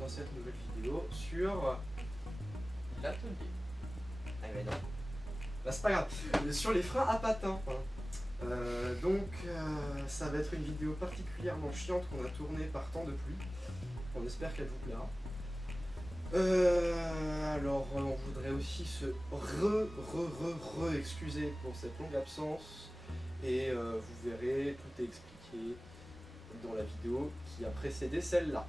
dans cette nouvelle vidéo sur l'atelier. Ah mais non, bah, c'est pas grave, sur les freins à patins. Ça va être une vidéo particulièrement chiante qu'on a tournée par temps de pluie. On espère qu'elle vous plaira. Alors on voudrait aussi se excuser pour cette longue absence et vous verrez, tout est expliqué dans la vidéo qui a précédé celle-là.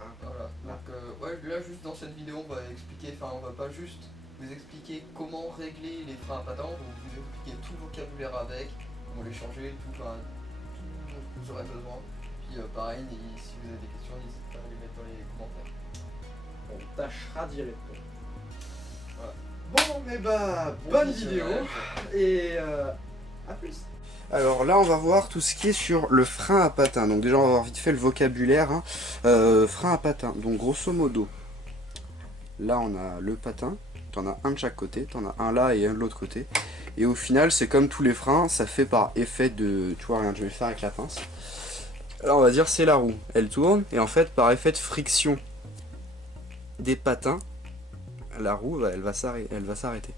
Hein, voilà, donc ouais, là juste dans cette vidéo on va expliquer, enfin on va pas juste vous expliquer comment régler les freins à patins, on va vous expliquer tout le vocabulaire avec, comment les changer, tout, enfin, tout dont vous aurez besoin. Puis pareil, si vous avez des questions, n'hésitez pas à les mettre dans les commentaires. On tâchera d'y répondre. Voilà. Bon, mais bah, bonne vidéo et à plus. Alors là, on va voir tout ce qui est sur le frein à patins. Donc déjà, on va voir vite fait le vocabulaire. Hein. Frein à patins. Donc grosso modo, là, on a le patin. T'en as un de chaque côté. T'en as un là et un de l'autre côté. Et au final, c'est comme tous les freins. Ça fait par effet de... Tu vois, regarde, je vais le faire avec la pince. Là, on va dire c'est la roue. Elle tourne. Et en fait, par effet de friction des patins, la roue, elle va s'arrêter.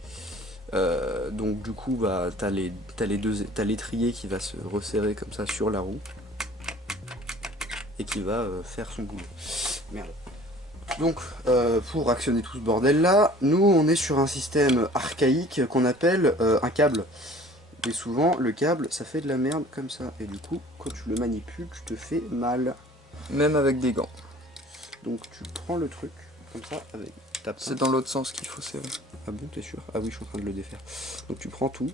Donc du coup bah, t'as l'étrier qui va se resserrer comme ça sur la roue et qui va faire son boulot. Merde. Donc pour actionner tout ce bordel là, nous on est sur un système archaïque qu'on appelle un câble. Et souvent le câble ça fait de la merde comme ça et du coup quand tu le manipules tu te fais mal. Même avec des gants. Donc tu prends le truc comme ça avec ta pince. C'est dans l'autre sens qu'il faut serrer. Ah bon, t'es sûr? Ah oui, je suis en train de le défaire. Donc tu prends tout.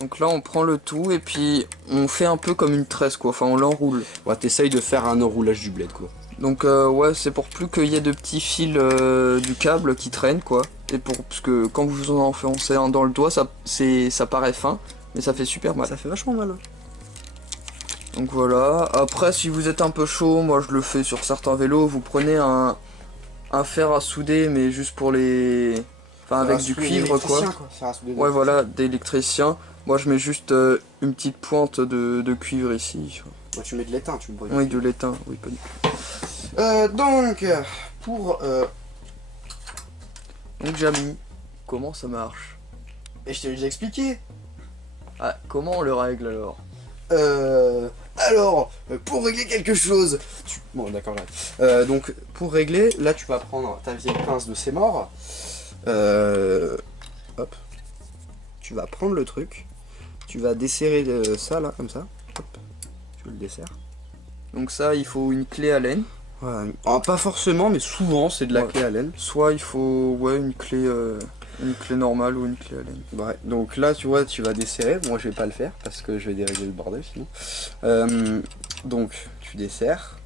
Donc là on prend le tout et puis on fait un peu comme une tresse quoi, enfin on l'enroule. Ouais, t'essayes de faire un enroulage du bled quoi. Donc ouais, c'est pour plus qu'il y ait de petits fils du câble qui traînent quoi. Et parce que quand vous en enfoncez un dans le doigt, ça paraît fin, mais ça fait super mal. Ça fait vachement mal. Hein. Donc voilà, après si vous êtes un peu chaud, moi je le fais sur certains vélos, vous prenez un fer à souder mais juste pour les... Enfin avec du cuivre quoi. Ouais voilà, d'électricien. Moi je mets juste une petite pointe de cuivre ici. Ouais, tu mets de l'étain, tu me brûles. Oui, de l'étain, oui pas du tout. Donc pour... Donc Jamy, comment ça marche? Et je t'ai déjà expliqué. Ah, comment on le règle alors? Alors, pour régler quelque chose... Bon d'accord, donc pour régler, là tu vas prendre ta vieille pince de C'est mort. Hop. Tu vas prendre le truc. Tu vas desserrer ça là, comme ça. Hop. Tu le desserres. Donc ça, il faut une clé Allen. Voilà. Alors, pas forcément, mais souvent c'est de la clé Allen. Soit il faut une clé normale ou une clé Allen. Ouais, donc là tu vois, tu vas desserrer. Moi je vais pas le faire parce que je vais dérégler le bordel sinon. Donc tu desserres.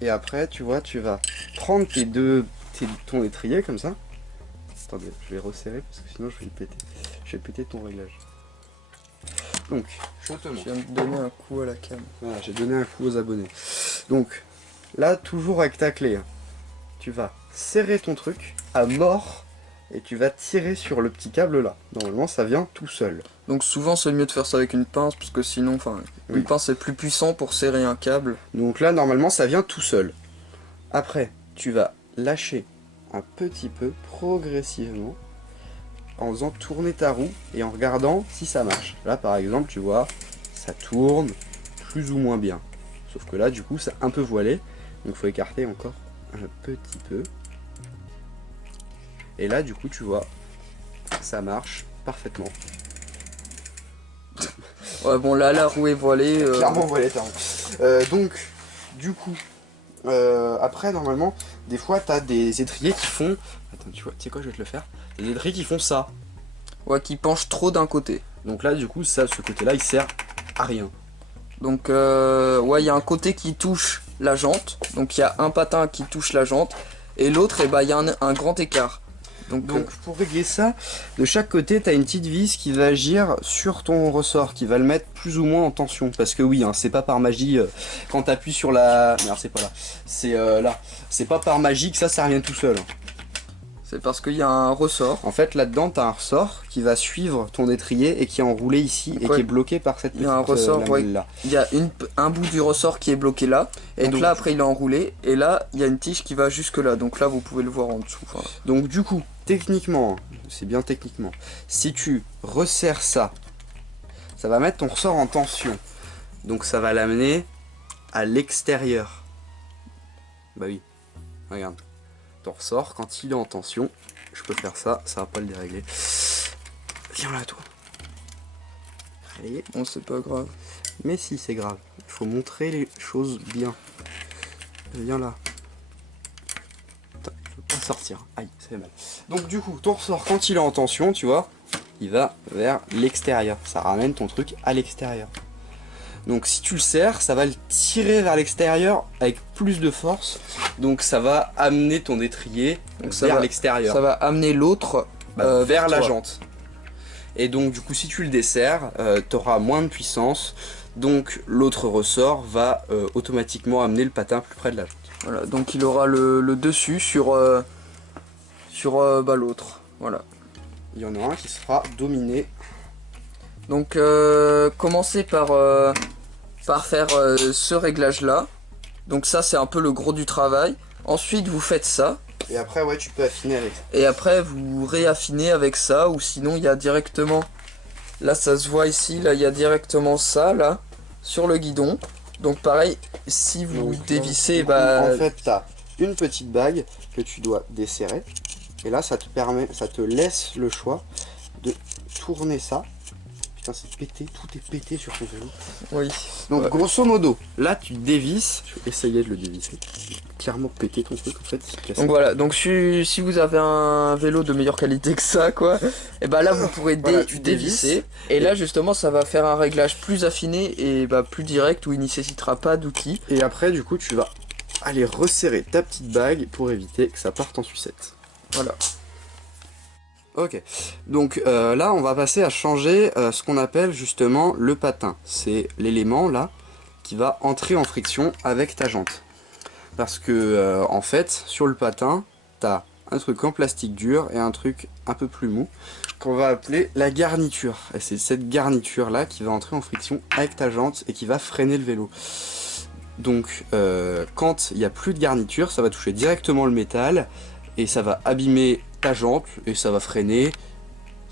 Et après tu vois, tu vas prendre ton étrier comme ça. Attendez, je vais resserrer parce que sinon je vais le péter. Je vais péter ton réglage. Donc, je te montre. Je viens de donner un coup à la cam. Voilà, j'ai donné un coup aux abonnés. Donc, là, toujours avec ta clé, tu vas serrer ton truc à mort et tu vas tirer sur le petit câble là. Normalement, ça vient tout seul. Donc souvent, c'est mieux de faire ça avec une pince parce que sinon, enfin, une pince est plus puissant pour serrer un câble. Donc là, normalement, ça vient tout seul. Après, tu vas lâcher un petit peu, progressivement, en faisant tourner ta roue et en regardant si ça marche. Là par exemple tu vois, ça tourne plus ou moins bien. Sauf que là du coup c'est un peu voilé, donc il faut écarter encore un petit peu. Et là du coup tu vois, ça marche parfaitement. Ouais bon là la roue est voilée. Clairement voilée ta roue. Donc du coup, après normalement, des fois t'as des étriers qui font... Attends tu vois, tu sais quoi, je vais te le faire. Des étriers qui font ça. Ouais, qui penchent trop d'un côté. Donc là du coup ça, ce côté là il sert à rien. Donc ouais, il y a un côté qui touche la jante. Donc il y a un patin qui touche la jante. Et l'autre, et bah il y a un grand écart. Donc pour régler ça, de chaque côté tu as une petite vis qui va agir sur ton ressort, qui va le mettre plus ou moins en tension. Parce que oui, hein, c'est pas par magie, quand tu appuies sur la... Non, c'est pas là. C'est là. C'est pas par magie que ça revient tout seul. C'est parce qu'il y a un ressort. En fait, là-dedans, tu as un ressort qui va suivre ton étrier et qui est enroulé ici et qui est bloqué par cette petite lamelle-là. Il y a un bout du ressort qui est bloqué là. Et donc là, après, il est enroulé. Et là, il y a une tige qui va jusque là. Donc là, vous pouvez le voir en dessous. Enfin, donc du coup, techniquement, c'est bien techniquement, si tu resserres ça, ça va mettre ton ressort en tension. Donc ça va l'amener à l'extérieur. Bah oui, regarde. Ton ressort, quand il est en tension, je peux faire ça, ça va pas le dérégler. Viens là, toi. Allez. Bon, c'est pas grave. Mais si, c'est grave. Il faut montrer les choses bien. Viens là. Putain, je peux pas sortir. Aïe, ça fait mal. Donc du coup, ton ressort, quand il est en tension, tu vois, il va vers l'extérieur. Ça ramène ton truc à l'extérieur. Donc si tu le serres, ça va le tirer vers l'extérieur avec plus de force. Donc ça va amener ton étrier vers l'extérieur. Ça va amener l'autre vers la jante. Et donc du coup si tu le desserres, tu auras moins de puissance. Donc l'autre ressort va automatiquement amener le patin plus près de la jante. Voilà, donc il aura le dessus sur l'autre. Voilà. Il y en a un qui sera dominé. Donc commencez par faire ce réglage là. Donc ça c'est un peu le gros du travail. Ensuite vous faites ça. Et après ouais tu peux affiner avec. Et après vous réaffinez avec ça. Ou sinon il y a directement, là ça se voit ici, là il y a directement ça là sur le guidon. Donc pareil, si vous dévissez, en fait tu as une petite bague que tu dois desserrer. Et là ça te laisse le choix de tourner ça. C'est pété, tout est pété sur ton vélo. Oui. Donc grosso modo, là tu dévisses, je vais essayer de le dévisser. Clairement pété ton truc en fait. Donc voilà, donc si vous avez un vélo de meilleure qualité que ça quoi, et bah là vous pourrez dévisser. Et là justement ça va faire un réglage plus affiné et plus direct où il ne nécessitera pas d'outils. Et après du coup tu vas aller resserrer ta petite bague pour éviter que ça parte en sucette. Voilà. Ok, donc là on va passer à changer ce qu'on appelle justement le patin. C'est l'élément là qui va entrer en friction avec ta jante. Parce que en fait sur le patin, tu as un truc en plastique dur et un truc un peu plus mou qu'on va appeler la garniture. Et c'est cette garniture là qui va entrer en friction avec ta jante et qui va freiner le vélo. Donc quand il n'y a plus de garniture, ça va toucher directement le métal et ça va abîmer ta jante et ça va freiner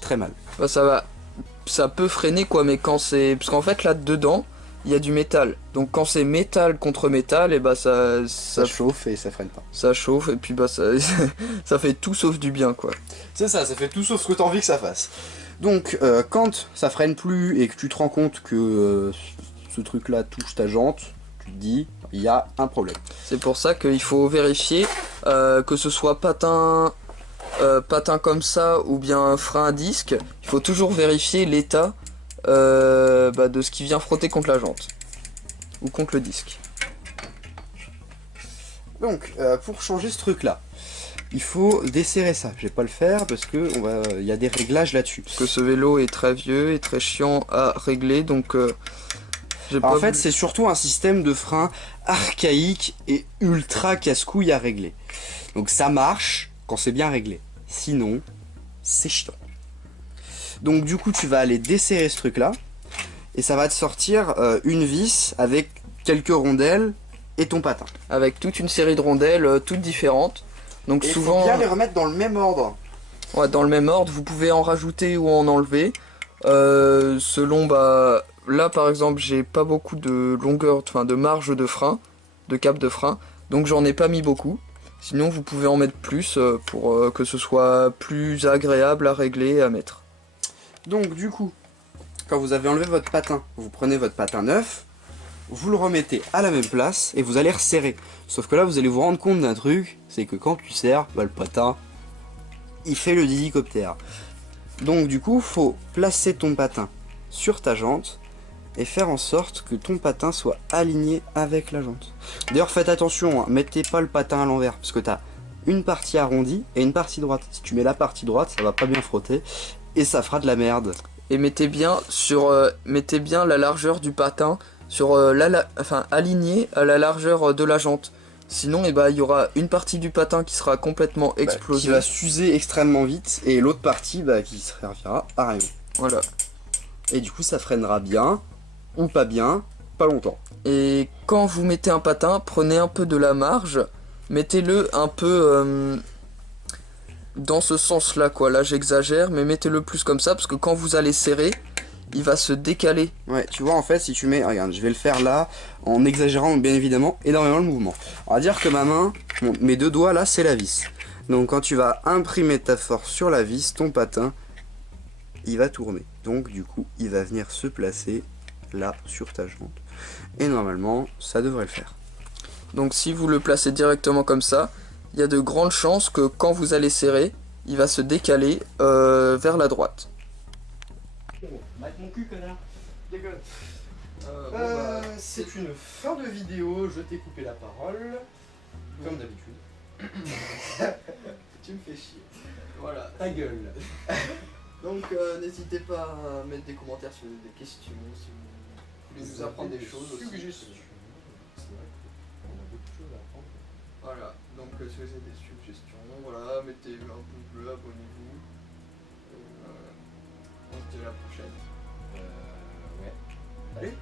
très mal. Ça peut freiner quoi, mais quand c'est... Parce qu'en fait là dedans, il y a du métal. Donc quand c'est métal contre métal, et ça chauffe et ça freine pas. Ça chauffe et puis ça fait tout sauf du bien quoi. C'est ça fait tout sauf ce que tu as envie que ça fasse. Donc quand ça freine plus et que tu te rends compte que ce truc là touche ta jante, tu te dis il y a un problème. C'est pour ça qu'il faut vérifier que ce soit patin comme ça ou bien frein à disque. Il faut toujours vérifier l'état de ce qui vient frotter contre la jante ou contre le disque. Donc pour changer ce truc là, il faut desserrer ça. Je vais pas le faire parce que il y a des réglages là-dessus. Parce que ce vélo est très vieux et très chiant à régler, donc en fait c'est surtout un système de frein archaïque et ultra casse-couille à régler. Donc ça marche quand c'est bien réglé. Sinon, c'est chiant. Donc du coup tu vas aller desserrer ce truc là et ça va te sortir une vis avec quelques rondelles et ton patin. Avec toute une série de rondelles toutes différentes. Donc et souvent, faut bien les remettre dans le même ordre. Ouais, dans le même ordre, vous pouvez en rajouter ou en enlever. Selon là par exemple j'ai pas beaucoup de longueur, de marge de frein, de cap de frein, donc j'en ai pas mis beaucoup. Sinon vous pouvez en mettre plus pour que ce soit plus agréable à régler et à mettre. Donc du coup, quand vous avez enlevé votre patin, vous prenez votre patin neuf, vous le remettez à la même place et vous allez resserrer. Sauf que là vous allez vous rendre compte d'un truc, c'est que quand tu serres, le patin, il fait le didicoptère. Donc du coup, faut placer ton patin sur ta jante et faire en sorte que ton patin soit aligné avec la jante. D'ailleurs faites attention, hein, mettez pas le patin à l'envers parce que tu as une partie arrondie et une partie droite. Si tu mets la partie droite, ça va pas bien frotter et ça fera de la merde. Et mettez bien la largeur du patin sur aligné à la largeur de la jante. Sinon, il y aura une partie du patin qui sera complètement explosée. Qui va s'user extrêmement vite, et l'autre partie qui servira à rien. Voilà. Et du coup, ça freinera bien, ou pas bien, pas longtemps. Et quand vous mettez un patin, prenez un peu de la marge, mettez-le un peu dans ce sens-là, quoi. Là, j'exagère, mais mettez-le plus comme ça, parce que quand vous allez serrer, il va se décaler. Ouais, tu vois, en fait, si tu mets... Regarde, je vais le faire là, en exagérant, bien évidemment, énormément le mouvement. On va dire que ma main, mes deux doigts, là, c'est la vis. Donc, quand tu vas imprimer ta force sur la vis, ton patin, il va tourner. Donc, du coup, il va venir se placer là, sur ta jante. Et normalement, ça devrait le faire. Donc, si vous le placez directement comme ça, il y a de grandes chances que quand vous allez serrer, il va se décaler vers la droite. Mate mon cul, connard. Déconne. C'est c'est une fin de vidéo, je t'ai coupé la parole, comme d'habitude. Tu me fais chier. Voilà. Ta gueule. Donc n'hésitez pas à mettre des commentaires sur des questions, si vous voulez nous apprendre des choses aussi. C'est vrai qu'on a beaucoup de choses à apprendre. Voilà, donc si vous avez des suggestions, voilà, mettez un pouce bleu, abonnez-vous. On se dit à la prochaine. Ouais. Allez.